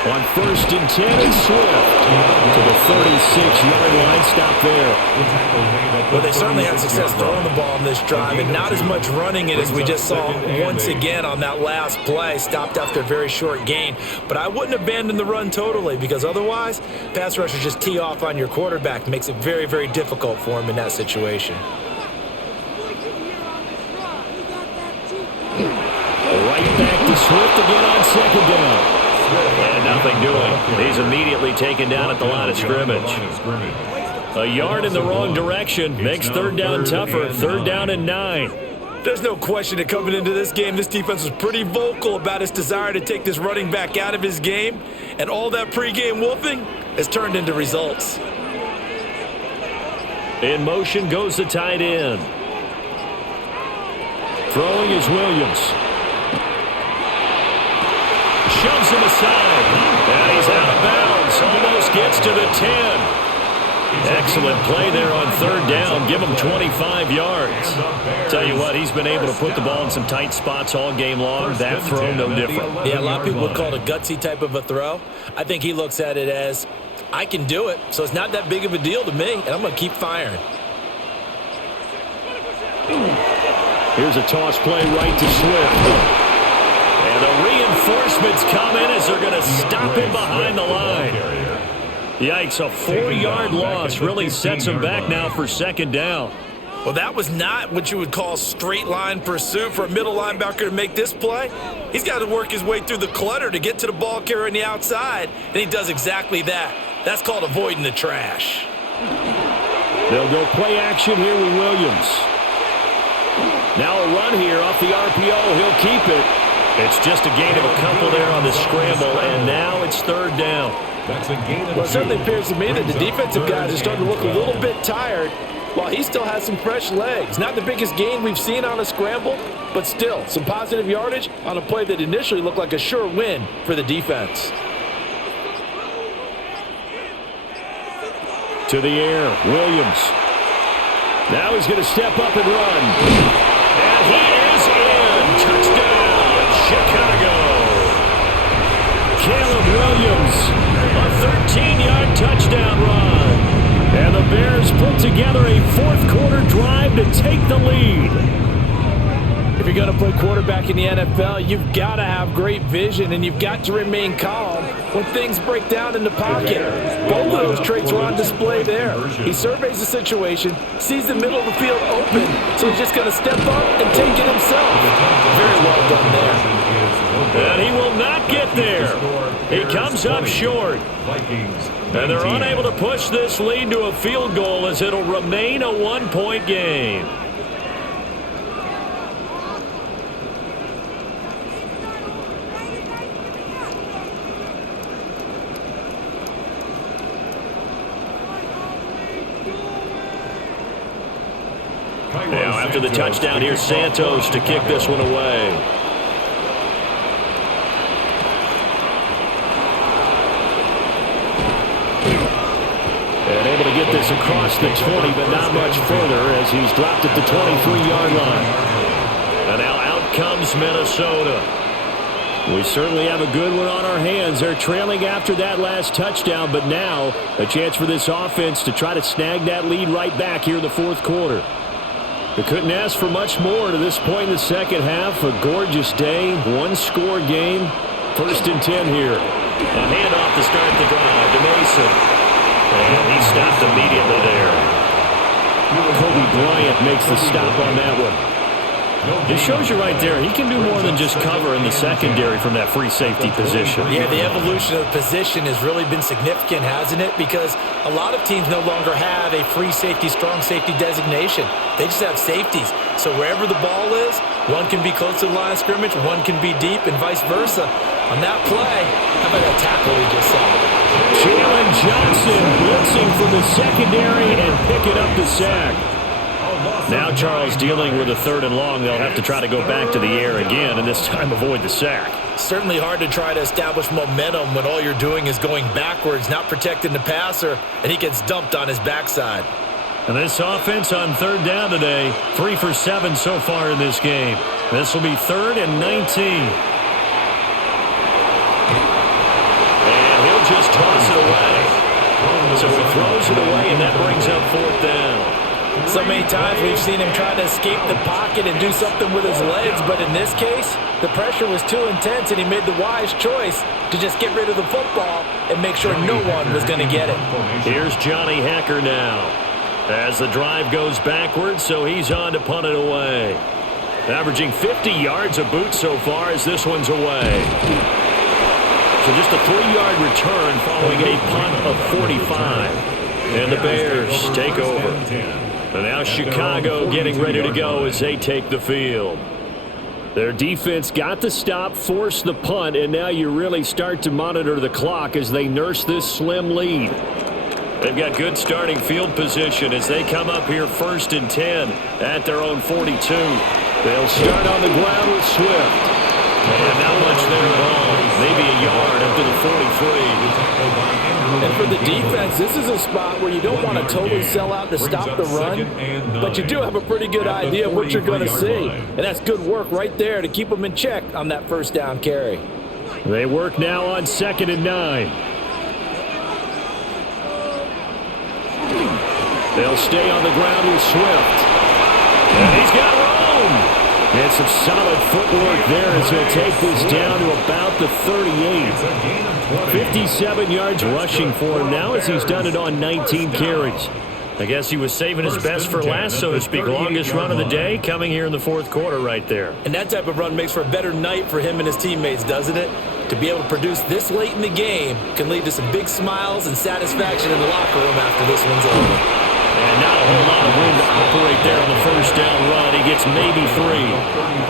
On 1st and 10, it's Swift to the 36-yard line. Stop there. Well, they certainly had success throwing the ball on this drive, and not as much running it as we just saw once again on that last play. Stopped after a very short gain. But I wouldn't abandon the run totally, because otherwise, pass rushers just tee off on your quarterback. Makes it very, very difficult for him in that situation. Right back to Swift again on 2nd down. And nothing doing. He's immediately taken down at the line of scrimmage. A yard in the wrong direction makes 3rd down tougher. 3rd down and 9. There's no question that coming into this game, this defense was pretty vocal about its desire to take this running back out of his game. And all that pregame wolfing has turned into results. In motion goes the tight end. Throwing is Williams. Shoves him aside. And he's out of bounds. Almost gets to the 10. Excellent play there on 3rd down. Give him 25 yards. Tell you what, he's been able to put the ball in some tight spots all game long. That throw, no different. Yeah, a lot of people would call it a gutsy type of a throw. I think he looks at it as, I can do it, so it's not that big of a deal to me, and I'm going to keep firing. Here's a toss play right to Swift. And the reinforcements come in as they're going to stop him behind the line. Yikes, a 4-yard loss really sets him back now for 2nd down. Well, that was not what you would call straight line pursuit for a middle linebacker to make this play. He's got to work his way through the clutter to get to the ball carrier on the outside, and he does exactly that. That's called avoiding the trash. They'll go play action here with Williams. Now a run here off the RPO. He'll keep it. It's just a gain of a couple there on the scramble, and now it's 3rd down. Well, it certainly appears to me that the defensive guys are starting to look a little bit tired while he still has some fresh legs. Not the biggest gain we've seen on a scramble, but still some positive yardage on a play that initially looked like a sure win for the defense. To the air, Williams. Now he's going to step up and run. And he is in. Touchdown, Chicago. Caleb Williams. A 13-yard touchdown run. And the Bears put together a 4th-quarter drive to take the lead. If you're going to play quarterback in the NFL, you've got to have great vision, and you've got to remain calm when things break down in the pocket. Both of those traits were on display there. He surveys the situation, sees the middle of the field open, so he's just going to step up and take it himself. Very well done there. And he will not get there. He comes up short. And they're unable to push this lead to a field goal as it'll remain a 1-point game. Now after the touchdown, here's Santos to kick this one away. And able to get this across the 20, but not much further as he's dropped at the 23-yard line. And now out comes Minnesota. We certainly have a good one on our hands. They're trailing after that last touchdown, but now a chance for this offense to try to snag that lead right back here in the 4th quarter. They couldn't ask for much more to this point in the 2nd half. A gorgeous day, 1-score game. 1st and 10 here. A handoff to start the drive to Mason. And he stopped immediately there. Kobe Bryant makes the stop on that one. It shows you right there, he can do more than just cover in the secondary from that free safety position. Yeah, the evolution of the position has really been significant, hasn't it? Because a lot of teams no longer have a free safety, strong safety designation. They just have safeties. So wherever the ball is, one can be close to the line of scrimmage, one can be deep, and vice versa. On that play, how about that tackle we just saw? Jalen Johnson blitzing from the secondary and picking up the sack. Now Charles dealing with a 3rd and long. They'll have to try to go back to the air again, and this time avoid the sack. Certainly hard to try to establish momentum when all you're doing is going backwards, not protecting the passer, and he gets dumped on his backside. And this offense on 3rd down today, 3 for 7 so far in this game. This will be 3rd and 19. just toss it away. So he throws it away, and that brings up fourth down. So many times we've seen him try to escape the pocket and do something with his legs, but in this case, the pressure was too intense, and he made the wise choice to just get rid of the football and make sure no one was going to get it. Here's Johnny Hacker now as the drive goes backwards, so he's on to punt it away. Averaging 50 yards a boot so far as this one's away. So just a 3-yard return following a punt of 45. And the Bears take over. And now Chicago getting ready to go as they take the field. Their defense got the stop, forced the punt, and now you really start to monitor the clock as they nurse this slim lead. They've got good starting field position as they come up here 1st and 10 at their own 42. They'll start on the ground with Swift. And not much there at all. Maybe a yard up to the 43. And for the defense, this is a spot where you don't want to totally sell out to stop the run, but you do have a pretty good idea of what you're going to see. And that's good work right there to keep them in check on that first down carry. They work now on 2nd and 9. They'll stay on the ground with Swift. And he's got room. And some solid footwork there as he'll take this down to about the 38. 57 yards rushing for him now as he's done it on 19 carries. I guess he was saving his best for last, so to speak. Longest run of the day coming here in the 4th quarter right there. And that type of run makes for a better night for him and his teammates, doesn't it? To be able to produce this late in the game can lead to some big smiles and satisfaction in the locker room after this one's over. And not a whole lot of room to operate there on the first down run. He gets maybe 3.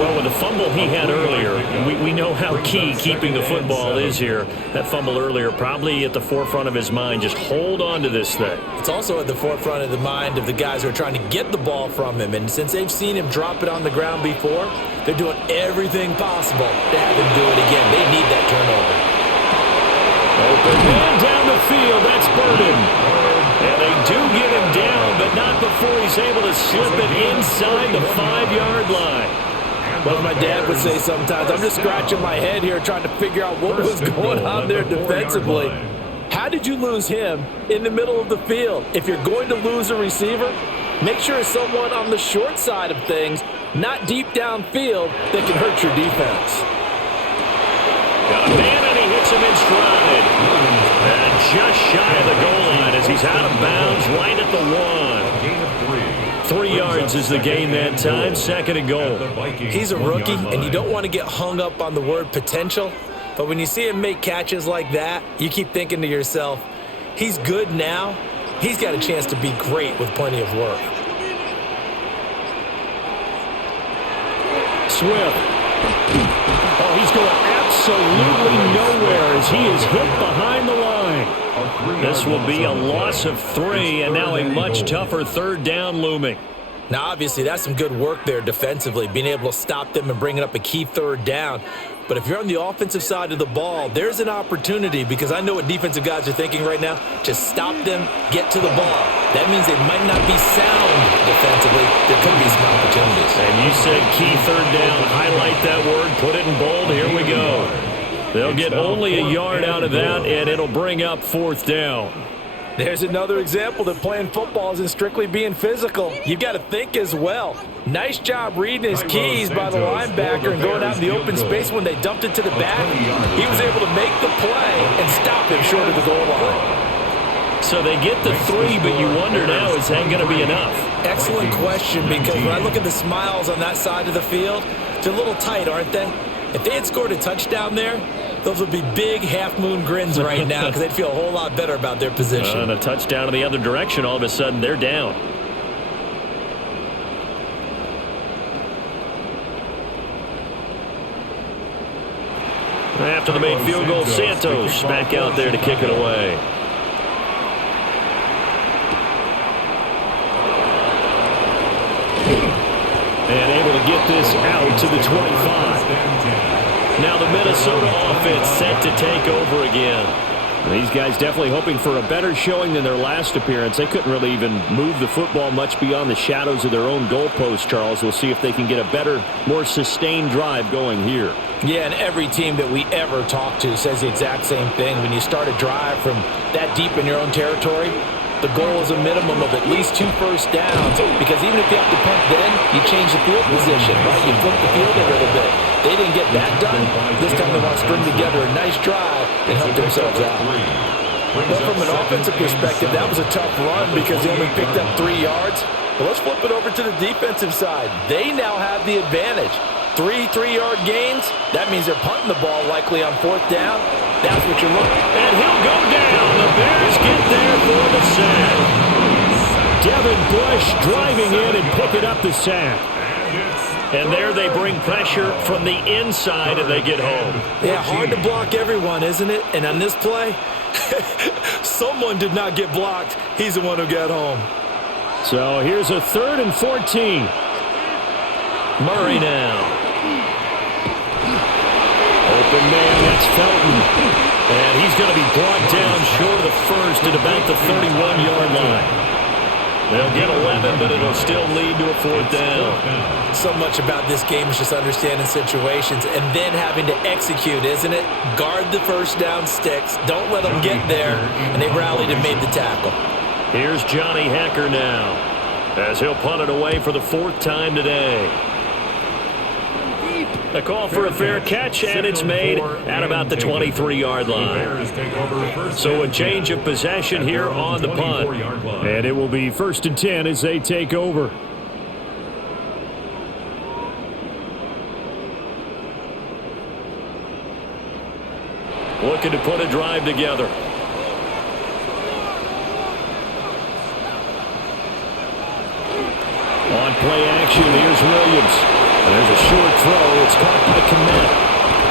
Well, with the fumble he had earlier, we know how key keeping the football is here. That fumble earlier probably at the forefront of his mind. Just hold on to this thing. It's also at the forefront of the mind of the guys who are trying to get the ball from him. And since they've seen him drop it on the ground before, they're doing everything possible to have him do it again. They need that turnover. Open man down the field. That's Burden. And they do get him down, but not before he's able to slip it inside the 5-yard line. Well, my dad would say sometimes, I'm just scratching my head here trying to figure out what was going on there defensively. How did you lose him in the middle of the field? If you're going to lose a receiver, make sure it's someone on the short side of things, not deep downfield, that can hurt your defense. Got a man, and he hits him in stride. And just shy of the goal line as he's out of bounds right at the 1. 3 yards is the gain that time, 2nd and goal. He's a rookie, and you don't want to get hung up on the word potential, but when you see him make catches like that, you keep thinking to yourself, he's good now. He's got a chance to be great with plenty of work. Swift. Oh, he's going absolutely nowhere as he is hit behind the line. This will be a loss of 3, and now a much tougher 3rd down looming. Now, obviously, that's some good work there defensively, being able to stop them and bringing up a key 3rd down. But if you're on the offensive side of the ball, there's an opportunity, because I know what defensive guys are thinking right now. Just stop them, get to the ball. That means they might not be sound defensively. There could be some opportunities. And you said key 3rd down. Highlight that word, put it in bold. Here we go. They'll get only a yard out of that, and it'll bring up 4th down. There's another example that playing football isn't strictly being physical. You've got to think as well. Nice job reading his keys by the linebacker and going out in the open space when they dumped it to the back. He was able to make the play and stop him short of the goal line. So they get the 3, but you wonder now, is that going to be enough? Excellent question, because when I look at the smiles on that side of the field, they're a little tight, aren't they? If they had scored a touchdown there, those would be big half-moon grins right now because they'd feel a whole lot better about their position. And a touchdown in the other direction, all of a sudden they're down. After the made field goal, Santos back out there to kick it away. And able to get this out to the 25. Now the Minnesota offense set to take over again. These guys definitely hoping for a better showing than their last appearance. They couldn't really even move the football much beyond the shadows of their own goalpost, Charles. We'll see if they can get a better, more sustained drive going here. Yeah, and every team that we ever talk to says the exact same thing. When you start a drive from that deep in your own territory, the goal is a minimum of at least 2 first downs, because even if you have to punt then, you change the field position, right? You flip the field a little bit. They didn't get that done. This time they want to string together a nice drive and help themselves out. Well, from an offensive perspective, that was a tough run because they only picked up 3 yards. Well, let's flip it over to the defensive side. They now have the advantage. 3 3-yard gains, that means they're punting the ball likely on 4th down. That's what you're looking at. And he'll go down. The Bears get there for the sack. Devin Bush driving in and picking up the sack. And there they bring pressure from the inside and they get home. Yeah, hard to block everyone, isn't it? And on this play, someone did not get blocked. He's the one who got home. So here's a 3rd and 14. Murray now. Open man, that's Felton. And he's going to be brought down short of the first at about the 31-yard line. They'll get 11, but it'll still lead to a 4th down. So much about this game is just understanding situations and then having to execute, isn't it? Guard the first down sticks. Don't let them get there. And they rallied and made the tackle. Here's Johnny Hecker now, as he'll punt it away for the 4th time today. A call for a fair catch, and it's made at about the 23-yard line. So a change of possession here on the punt. And it will be 1st and 10 as they take over. Looking to put a drive together. On play action, here's Williams. And there's a short throw. It's caught by Kmet.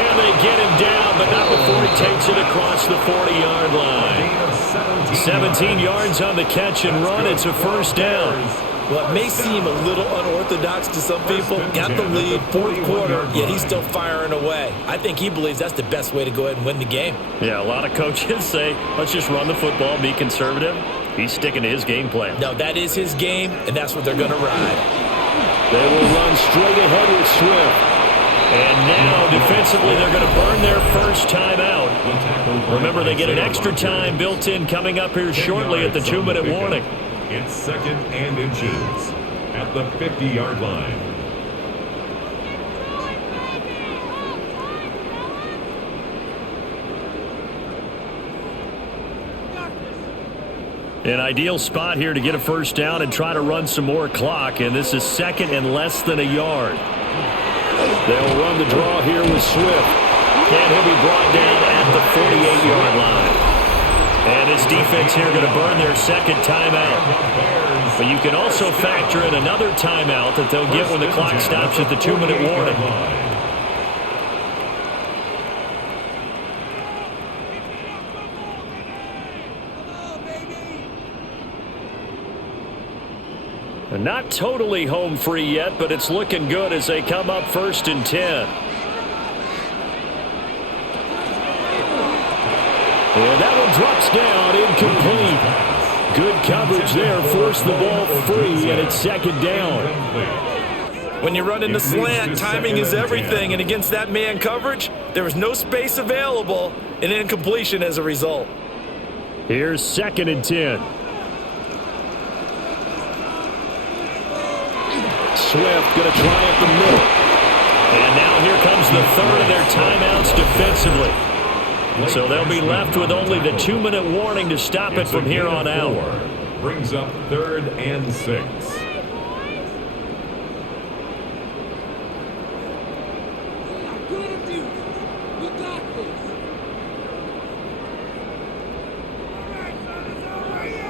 And they get him down, but not before he takes it across the 40-yard line. 17 yards on the catch and run. It's a 1st down. Well, it may seem a little unorthodox to some people. Got the lead, 4th quarter, yet he's still firing away. I think he believes that's the best way to go ahead and win the game. Yeah, a lot of coaches say, let's just run the football, be conservative. He's sticking to his game plan. No, that is his game, and that's what they're going to ride. They will run straight ahead with Swift. And now, defensively, they're going to burn their first timeout. Remember, they get an extra time built in coming up here shortly at the 2-minute warning. It's 2nd and inches at the 50-yard line. An ideal spot here to get a 1st down and try to run some more clock, and this is 2nd and less than a yard. They'll run the draw here with Swift, and he'll be brought down at the 48-yard line. And this defense here going to burn their 2nd timeout. But you can also factor in another timeout that they'll get when the clock stops at the 2-minute warning. Not totally home free yet, but it's looking good as they come up 1st and 10. And that one drops down, incomplete. Good coverage there, forced the ball free, and it's 2nd down. When you run in the slant, timing is everything, and against that man coverage, there was no space available, and incompletion as a result. Here's 2nd and 10. Swift going to try up the middle. And now here comes the 3rd of their timeouts defensively. So they'll be left with only the 2-minute warning to stop it from here on out. Brings up 3rd and 6.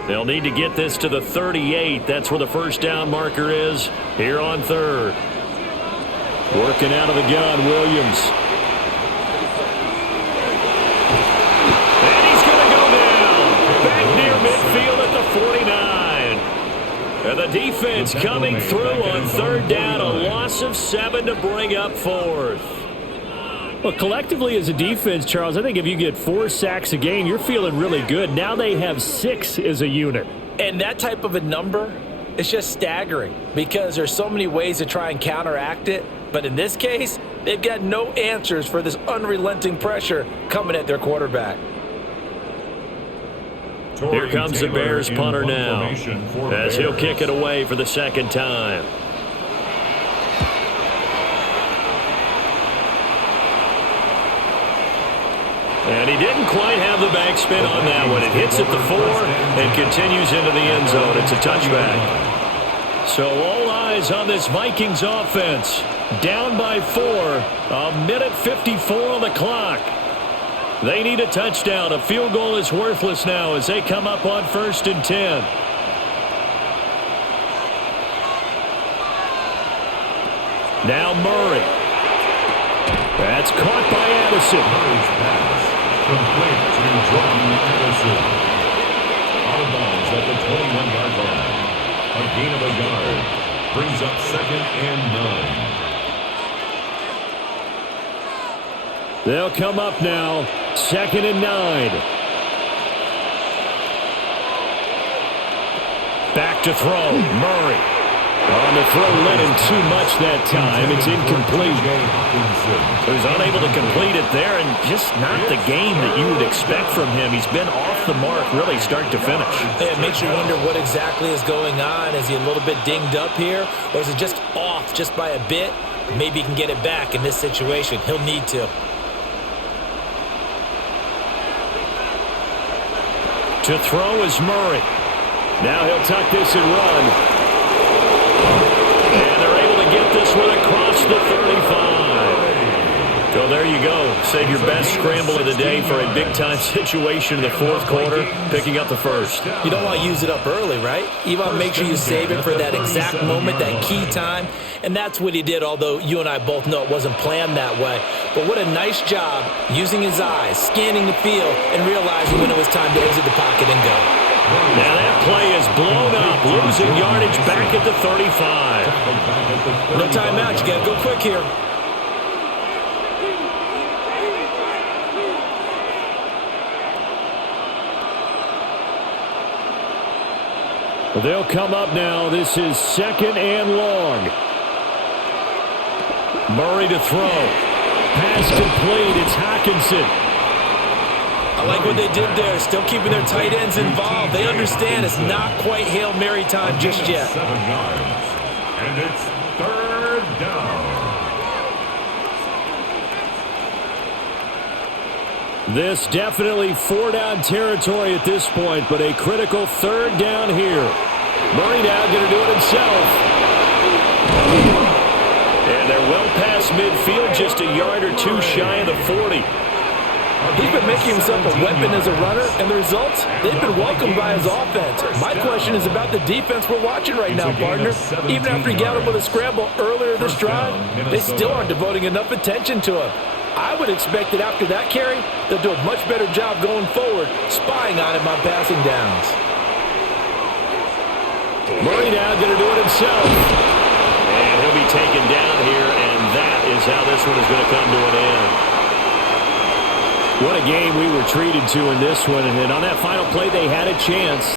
They'll need to get this to the 38. That's where the 1st down marker is here on 3rd. Working out of the gun, Williams. And he's going to go down. Back near midfield at the 49. And the defense coming through on 3rd down. A loss of 7 to bring up 4th. Well, collectively as a defense, Charles, I think if you get 4 sacks a game, you're feeling really good. Now they have 6 as a unit. And that type of a number is just staggering because there's so many ways to try and counteract it. But in this case, they've got no answers for this unrelenting pressure coming at their quarterback. Here comes the Bears punter now as he'll kick it away for the second time. And he didn't quite have the backspin on that one. It hits at the 4 and continues into the end zone. It's a touchback. So all eyes on this Vikings offense. Down by 4. A minute 54 on the clock. They need a touchdown. A field goal is worthless now as they come up on 1st and 10. Now Murray. That's caught by Addison. Complete to Jordan Addison. Out of bounds at the 21-yard line. A gain of a yard. Brings up 2nd and 9. They'll come up now. 2nd and 9. Back to throw. Murray. On the throw, led him too much that time. It's incomplete. So he's unable to complete it there, and just not the game that you would expect from him. He's been off the mark really start to finish. It makes you wonder what exactly is going on. Is he a little bit dinged up here, or is it just off just by a bit? Maybe he can get it back in this situation. He'll need to. To throw is Murray. Now he'll tuck this and run. And they're able to get this one across the 35. So there you go. Save your best scramble of the day for a big-time situation in the 4th quarter, picking up the 1st. You don't want to use it up early, right? You want to make sure you save it for that exact moment, that key time. And that's what he did, although you and I both know it wasn't planned that way. But what a nice job using his eyes, scanning the field, and realizing when it was time to exit the pocket and go. Now that play is blown up, losing yardage back at the 35. No timeout. You got to go quick here. They'll come up now. This is 2nd and long. Murray to throw. Pass complete. It's Hockenson. I like what they did there, still keeping their tight ends involved. They understand it's not quite Hail Mary time just yet. 7 yards. And it's 3rd down. This definitely 4-down territory at this point, but a critical 3rd down here. Murray now going to do it himself. And they're well past midfield, just a yard or 2 shy of the 40. He's been making himself a weapon as a runner, and the results, they've been welcomed by his offense. My question is about the defense we're watching right now, partner. Even after he got him with a scramble earlier this drive, they still aren't devoting enough attention to him. I would expect that after that carry, they'll do a much better job going forward, spying on him on passing downs. Murray now going to do it himself. And he'll be taken down here, and that is how this one is going to come to an end. What a game we were treated to in this one, and on that final play, they had a chance.